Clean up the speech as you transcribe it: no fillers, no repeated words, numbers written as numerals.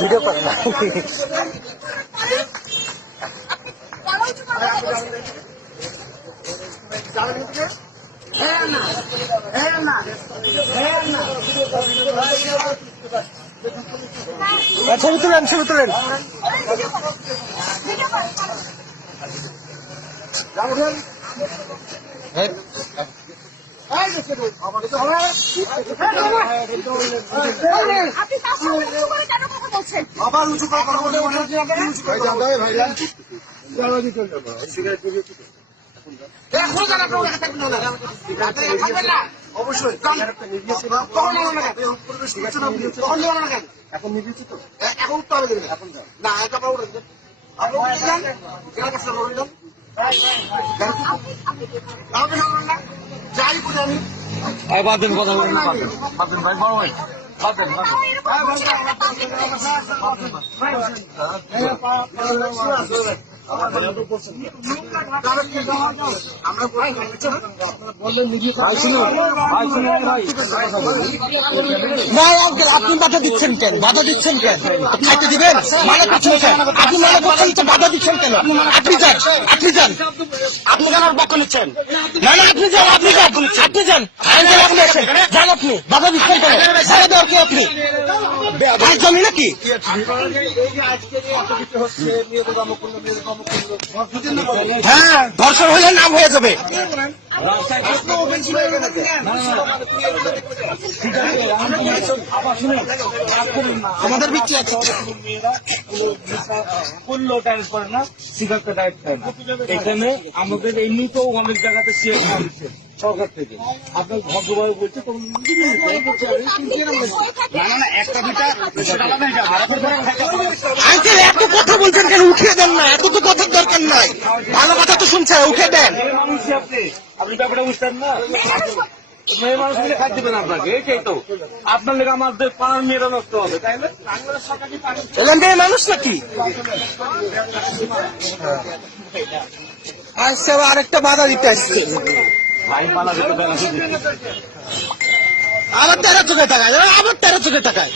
video করে না ছবি তুলেন ছবি তুলেন আবার উঁচু করে কথা বলে অবশ্যই এখন নির্দিষ্ট তো এখন উঠতে হবে এখন না যাই বুঝানি বাদেন কথা বলেন বাদেন ভাই বড় ভাই বাদেন আপনি বাধা দিচ্ছেন কেন বাধা দিচ্ছেন কেন খাইতে দিবেন মানে করছেন কেন আপনি মনে করছেন বাধা দিচ্ছেন কেন আপনি যান আপনি যান আপনি কেন পক্ষ নিচ্ছেন না না আপনি যান আপনি যান আপনি যান আপনি আছেন যান আপনি বাধা দিচ্ছেন কেন বাধা দেওয়ার কি আপনি জানি নাকি হ্যাঁ ধর্ষণ হলে নাম হয়ে যাবে আমাদের বিক্রি আছে করলেও ডায়েট করে না সিগারেটটা ডায়েট করে না এখানে আমাদের এমনিতেও অনেক জায়গাতে শেয়ার দিচ্ছে সরকার থেকে আপনার ভদ্রভাবে বলছে এত কথা বলছেন কেন উঠিয়ে দেন না এত তো কথার দরকার নাই ভালো কথা তো শুনছে উঠে দেন আপনি ব্যাপারটা বুঝতেন না মেয়ে মানুষ মিলে খাদ্য দেবেন আপনাকে এই তো আপনার লেগে আমাদের পাড়ার মেয়েরা নষ্ট হবে তাই না এলাম মেয়ে মানুষ নাকি আচ্ছা আরেকটা বাধা দিতে আসছে ভাই পালা যেতে আবার 13 চোখে টাকায় আবার 13 চোখে টাকায়